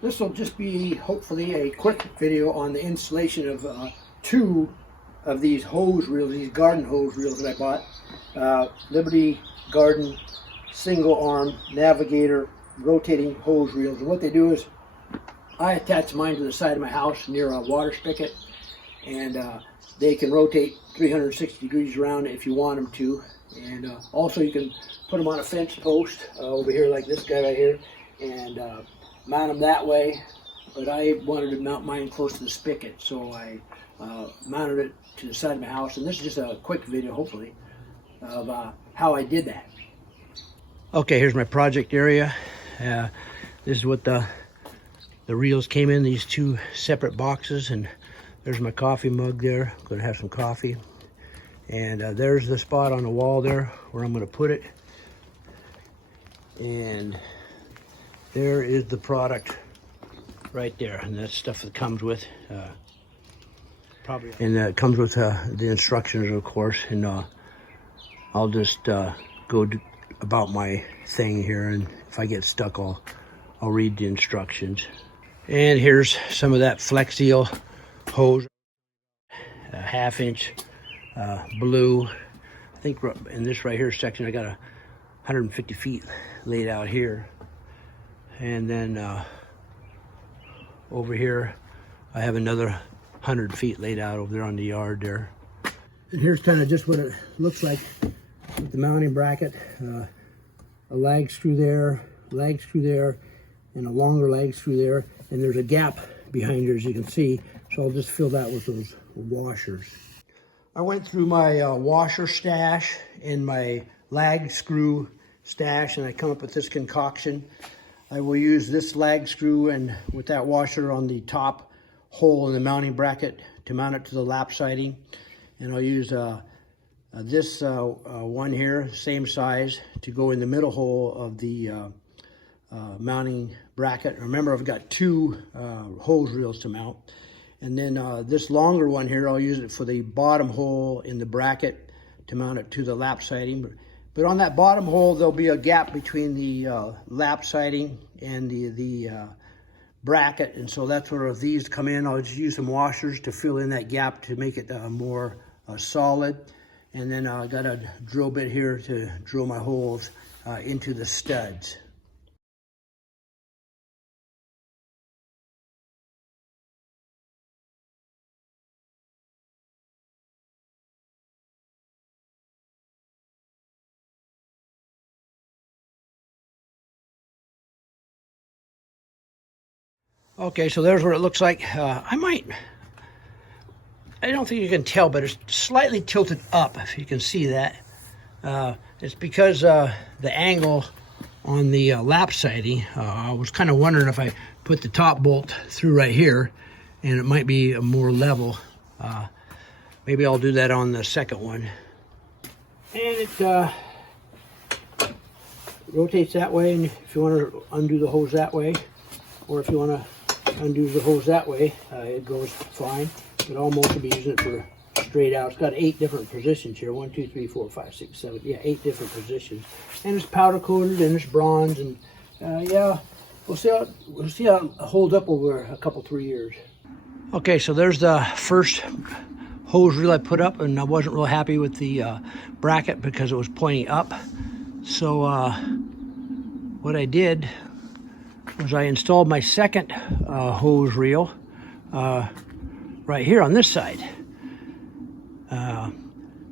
This will just be hopefully a quick video on the installation of two of these hose reels, these garden hose reels that I bought. Liberty Garden single arm navigator rotating hose reels. And what they do is I attach mine to the side of my house near a water spigot, and they can rotate 360 degrees around if you want them to. And also you can put them on a fence post over here like this guy right here, and mount them that way. But I wanted to mount mine close to the spigot, so I mounted it to the side of my house. And this is just a quick video, hopefully, of how I did that. Okay, here's my project area. This is what the reels came in, these two separate boxes, and there's my coffee mug there. I'm gonna have some coffee. And there's the spot on the wall there where I'm gonna put it. And there is the product right there, and that's stuff that comes with and it comes with the instructions, of course. And I'll just go about my thing here, and if I get stuck, I'll read the instructions. And here's some of that Flex Seal hose, a 1/2 inch blue. I think in this right here section I got 150 feet laid out here, and then over here I have another 100 feet laid out over there on the yard there. And here's kind of just what it looks like with the mounting bracket. A lag screw there, and a longer lag screw there, and there's a gap behind here, as you can see, so I'll just fill that with those washers. I went through my washer stash and my lag screw stash, and I come up with this concoction. I will use this lag screw and with that washer on the top hole in the mounting bracket to mount it to the lap siding, and I'll use this one here, same size, to go in the middle hole of the mounting bracket. Remember, I've got two hose reels to mount. And then this longer one here, I'll use it for the bottom hole in the bracket to mount it to the lap siding. But on that bottom hole, there'll be a gap between the lap siding and the bracket. And so that's where these come in. I'll just use some washers to fill in that gap to make it more solid. And then I got a drill bit here to drill my holes into the studs. Okay, so there's what it looks like. I don't think you can tell, but it's slightly tilted up, if you can see that. It's because the angle on the lap siding, I was kind of wondering if I put the top bolt through right here, and it might be more level. Maybe I'll do that on the second one. And it rotates that way, and if you want to undo the hose that way, or if you want to undo the hose that way, it goes fine. But I'll mostly be using it for straight out. It's got 8 different positions here. 1, 2, 3, 4, 5, 6, 7. Yeah, 8 different positions. And it's powder coated and it's bronze. And yeah, we'll see how it holds up over a couple, 3 years. Okay, so there's the first hose reel I put up, and I wasn't real happy with the bracket because it was pointing up. So what I did was I installed my second hose reel right here on this side.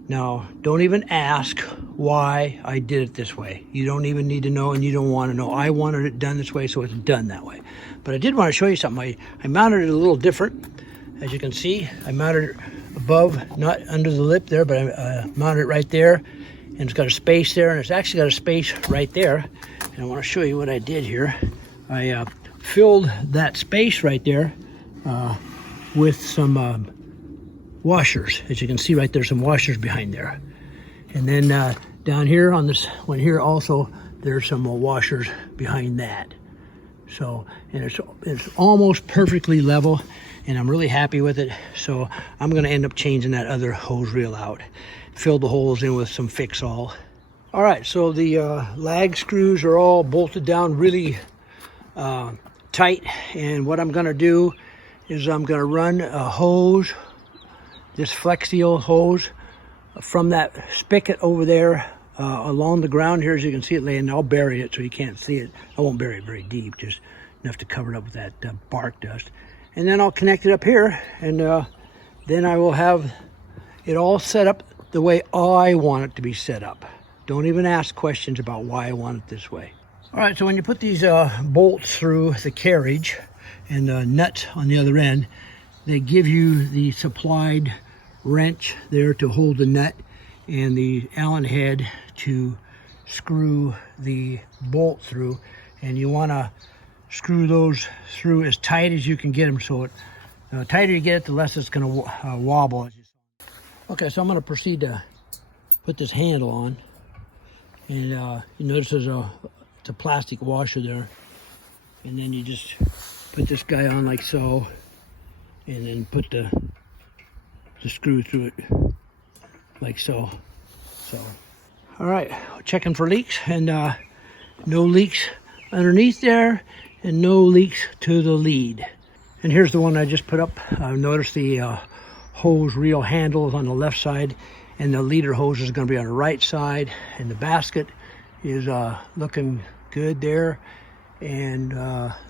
Now, don't even ask why I did it this way. You don't even need to know, and you don't want to know. I wanted it done this way, so it's done that way. But I did want to show you something. I mounted it a little different. As you can see, I mounted it above, not under the lip there, but I mounted it right there. And it's got a space there, and it's actually got a space right there. And I want to show you what I did here. I filled that space right there with some washers. As you can see right there, some washers behind there. And then down here on this one here also, there's some washers behind that. So, and it's almost perfectly level, and I'm really happy with it. So I'm gonna end up changing that other hose reel out. Fill the holes in with some Fix-All. All right, so the lag screws are all bolted down really tight, and what I'm going to do is I'm going to run a hose, this Flex Seal hose, from that spigot over there along the ground here, as you can see it laying. I'll bury it so you can't see it. I won't bury it very deep, just enough to cover it up with that bark dust. And then I'll connect it up here, and then I will have it all set up the way I want it to be set up. Don't even ask questions about why I want it this way. All right, so when you put these bolts through the carriage and the nuts on the other end, they give you the supplied wrench there to hold the nut and the Allen head to screw the bolt through. And you want to screw those through as tight as you can get them, so the tighter you get it, the less it's going to wobble. Okay, so I'm going to proceed to put this handle on, and you notice there's it's a plastic washer there, and then you just put this guy on like so, and then put the screw through it like so. All right, checking for leaks, and no leaks underneath there, and no leaks to the lead. And here's the one I just put up. Notice the hose reel handle is on the left side, and the leader hose is going to be on the right side, and the basket is looking good there. And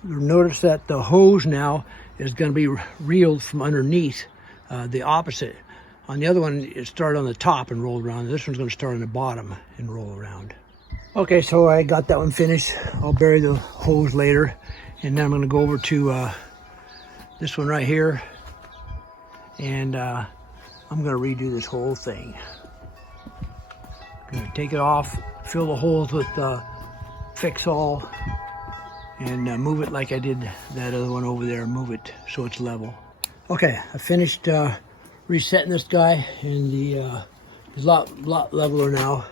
notice that the hose now is going to be reeled from underneath, the opposite. On the other one, it started on the top and rolled around. This one's going to start on the bottom and roll around. Okay, so I got that one finished. I'll bury the hose later, and then I'm going to go over to this one right here, and I'm going to redo this whole thing. I'm going to take it off, fill the holes with Fix-All, and move it like I did that other one over there. Move it so it's level. Okay, I finished resetting this guy, and it's a lot leveler now.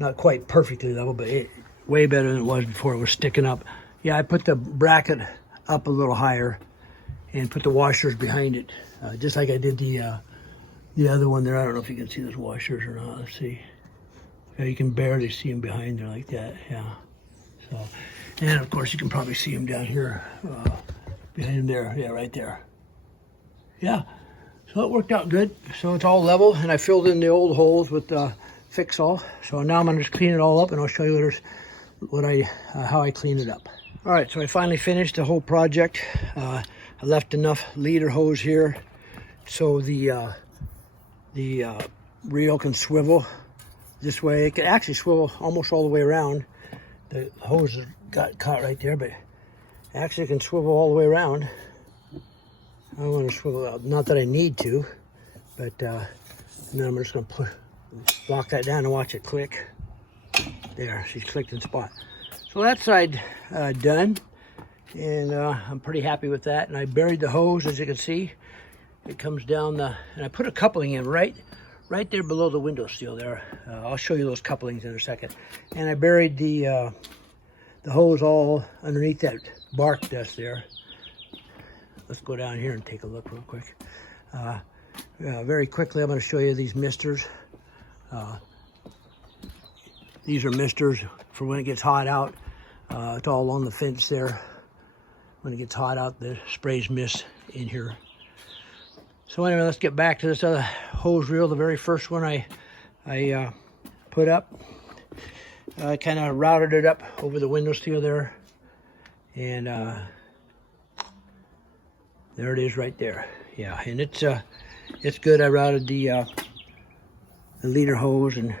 Not quite perfectly level, but way better than it was before. It was sticking up. Yeah, I put the bracket up a little higher and put the washers behind it, just like I did the other one there. I don't know if you can see those washers or not. Let's see. Yeah, you can barely see them behind there like that. Yeah. So, and of course you can probably see them down here behind them there. Yeah, right there. Yeah. So it worked out good. So it's all level, and I filled in the old holes with Fix-All. So now I'm going to just clean it all up, and I'll show you how I clean it up. All right, so I finally finished the whole project. I left enough leader hose here so the reel can swivel this way. It can actually swivel almost all the way around. The hose got caught right there, but actually it can swivel all the way around. I want to swivel out, not that I need to, but then I'm just going to lock that down and watch it click. There, she's clicked in spot. So that side done, and I'm pretty happy with that. And I buried the hose, as you can see. It comes down and I put a coupling in right there below the window sill there. I'll show you those couplings in a second. And I buried the hose all underneath that bark dust there. Let's go down here and take a look real quick. Very quickly, I'm going to show you these misters. These are misters for when it gets hot out. It's all along the fence there. When it gets hot out, the sprays mist in here. So anyway, let's get back to this other hose reel. The very first one I put up. I kind of routed it up over the window sill there. And there it is right there. Yeah, and it's good. I routed the leader hose, and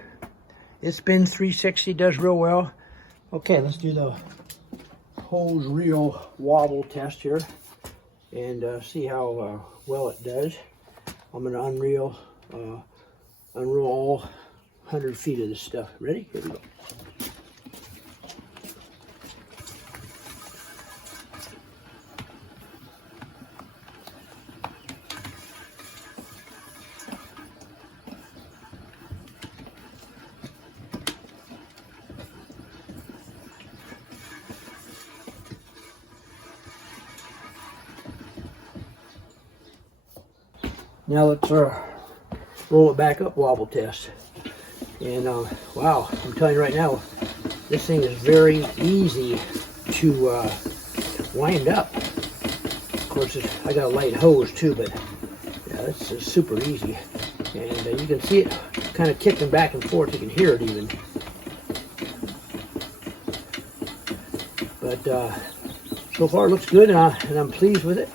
it spins 360, does real well. Okay, let's do the hose reel wobble test here and see how well it does. I'm going to unreel all 100 feet of this stuff. Ready? Here we go. Now let's roll it back up, wobble test. And wow, I'm telling you right now, this thing is very easy to wind up. Of course, I got a light hose too, but yeah, it's super easy. And you can see it kind of kicking back and forth. You can hear it even. But so far it looks good, and I'm pleased with it.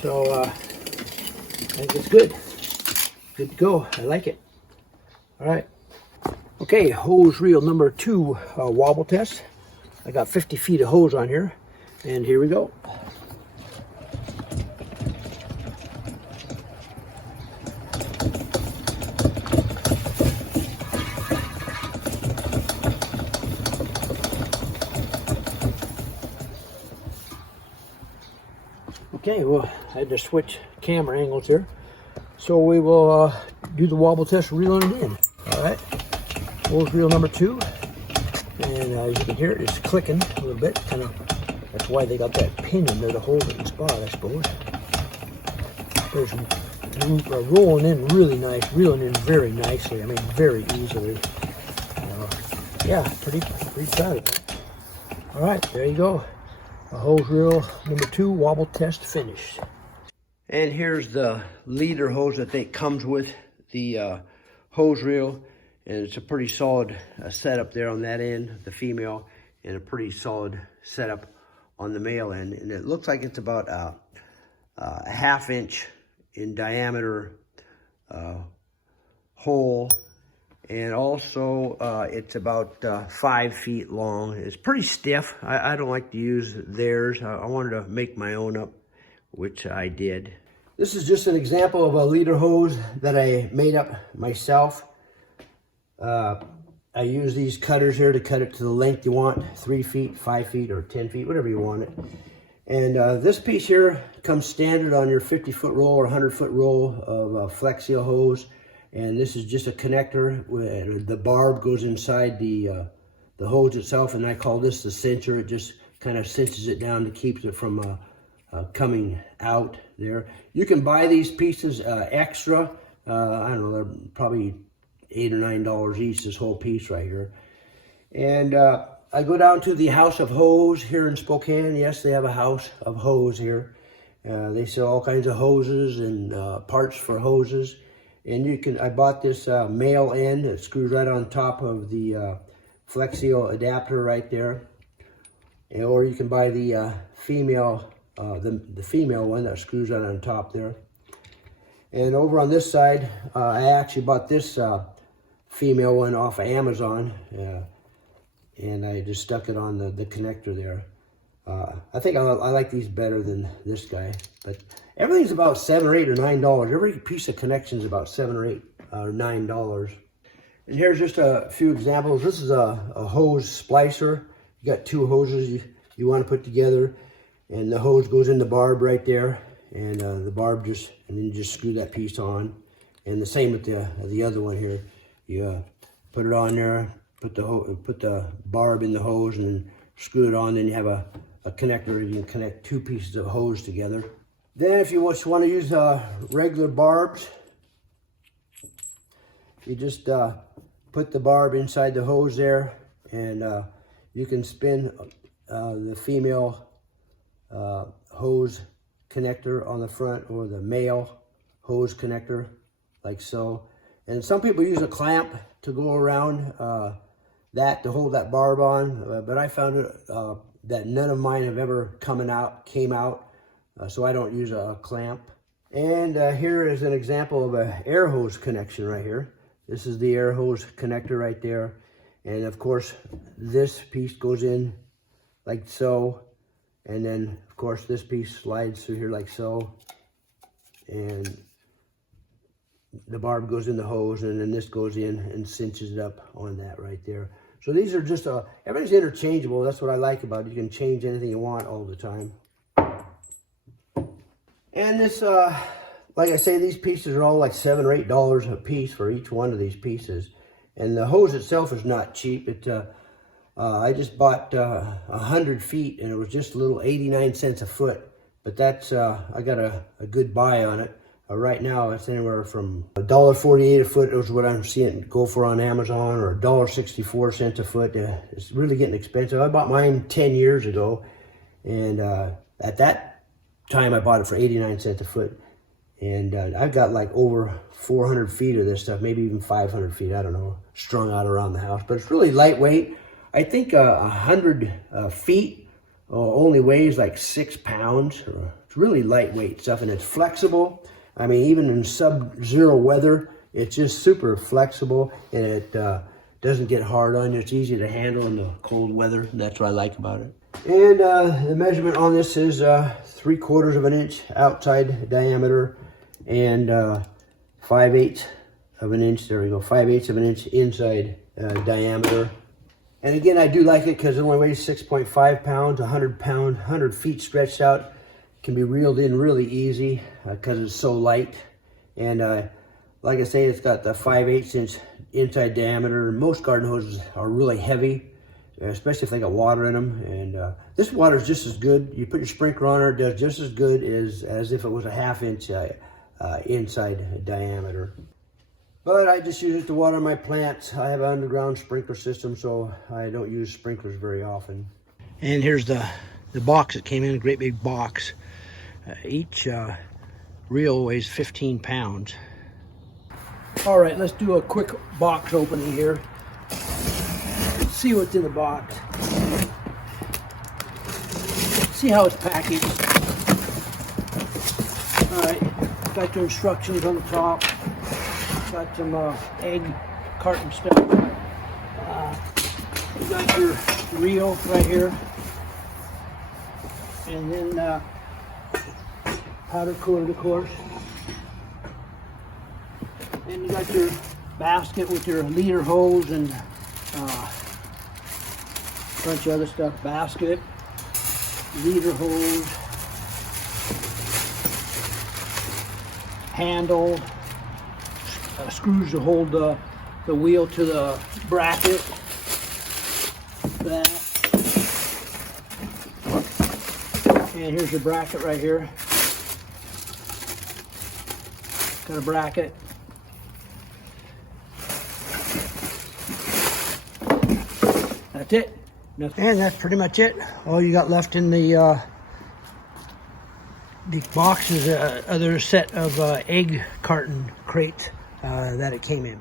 So I think it's good. Good to go. I like it. All right. Okay, hose reel number 2 wobble test. I got 50 feet of hose on here, and here we go. Okay, well, I had to switch camera angles here. So we will do the wobble test, reeling it in. All right, hose reel number 2. And as you can hear it, it's clicking a little bit. Kind of, that's why they got that pin in there to hold it in spot, I suppose. There's rolling in really nice, reeling in very nicely. I mean, very easily. Yeah, pretty proud of it. All right, there you go. A hose reel number 2 wobble test finished. And here's the leader hose that it comes with, the hose reel. And it's a pretty solid setup there on that end, the female, and a pretty solid setup on the male end. And it looks like it's about a 1/2 inch in diameter hole. And also it's about 5 feet long. It's pretty stiff. I don't like to use theirs. I wanted to make my own up, which I did. This is just an example of a leader hose that I made up myself. I use these cutters here to cut it to the length you want, 3 feet, 5 feet, or 10 feet, whatever you want it. And this piece here comes standard on your 50-foot roll or 100-foot roll of Flex Seal hose. And this is just a connector where the barb goes inside the hose itself, and I call this the cincher. It just kind of cinches it down to keep it from coming out there. You can buy these pieces extra. I don't know, they're probably $8 or $9 each, this whole piece right here. And I go down to the House of Hose here in Spokane. Yes, they have a House of Hose here. They sell all kinds of hoses and parts for hoses. And I bought this male end that screws right on top of the Flex Seal adapter right there. Or you can buy the female, the female one that screws right on top there. And over on this side, I actually bought this female one off of Amazon, and I just stuck it on the connector there. I think I like these better than this guy, but everything's about $7 or $8 or $9. Every piece of connection is about $7 or $8 or $9. And here's just a few examples. This is a hose splicer. You got 2 hoses you want to put together, and the hose goes in the barb right there, and the barb and then you just screw that piece on. And the same with the other one here. You put it on there, put the barb in the hose, and then screw it on. Then you have a connector. You can connect 2 pieces of hose together. Then if you just want to use regular barbs, you just put the barb inside the hose there, and you can spin the female hose connector on the front, or the male hose connector, like so. And some people use a clamp to go around that to hold that barb on, but I found that none of mine have ever came out, so I don't use a clamp. And here is an example of an air hose connection right here. This is the air hose connector right there, and of course this piece goes in like so, and then of course this piece slides through here like so, and the barb goes in the hose, and then this goes in and cinches it up on that right there. So these are just, everything's interchangeable. That's what I like about it. You can change anything you want all the time. And this, like I say, these pieces are all like $7 or $8 a piece for each one of these pieces. And the hose itself is not cheap. I just bought 100 feet, and it was just a little 89 cents a foot. But that's, I got a good buy on it. Right now, it's anywhere from $1.48 a foot is what I'm seeing it go for on Amazon, or $1.64 a foot. It's really getting expensive. I bought mine 10 years ago, And at that time, I bought it for 89 cents a foot. And I've got like over 400 feet of this stuff, maybe even 500 feet, I don't know, strung out around the house. But it's really lightweight. I think 100 feet only weighs like 6 pounds. It's really lightweight stuff, and it's flexible. I mean, even in sub-zero weather, it's just super flexible, and it doesn't get hard on you. It's easy to handle in the cold weather, and that's what I like about it. And the measurement on this is 3/4 of an inch outside diameter, and 5/8 of an inch, there we go, 5/8 of an inch inside diameter. And again, I do like it because it only weighs 6.5 pounds, 100 feet stretched out. Can be reeled in really easy because it's so light. And like I say, it's got the 5/8 inch inside diameter. Most garden hoses are really heavy, especially if they got water in them. And this water is just as good. You put your sprinkler on it, it does just as good as if it was a 1/2 inch inside diameter. But I just use it to water my plants. I have an underground sprinkler system, so I don't use sprinklers very often. And here's the box that came in, a great big box. Each reel weighs 15 pounds. All right, let's do a quick box opening here. Let's see what's in the box. See how it's packaged. All right, got your instructions on the top. Got some egg carton stuff. You got your reel right here. And then powder coated, of course. And you got your basket with your leader hose and a bunch of other stuff. Basket, leader hose, handle, screws to hold the wheel to the bracket. That. And here's your bracket right here. Got a bracket. That's it. And that's pretty much it. All you got left in the box is another set of egg carton crates that it came in.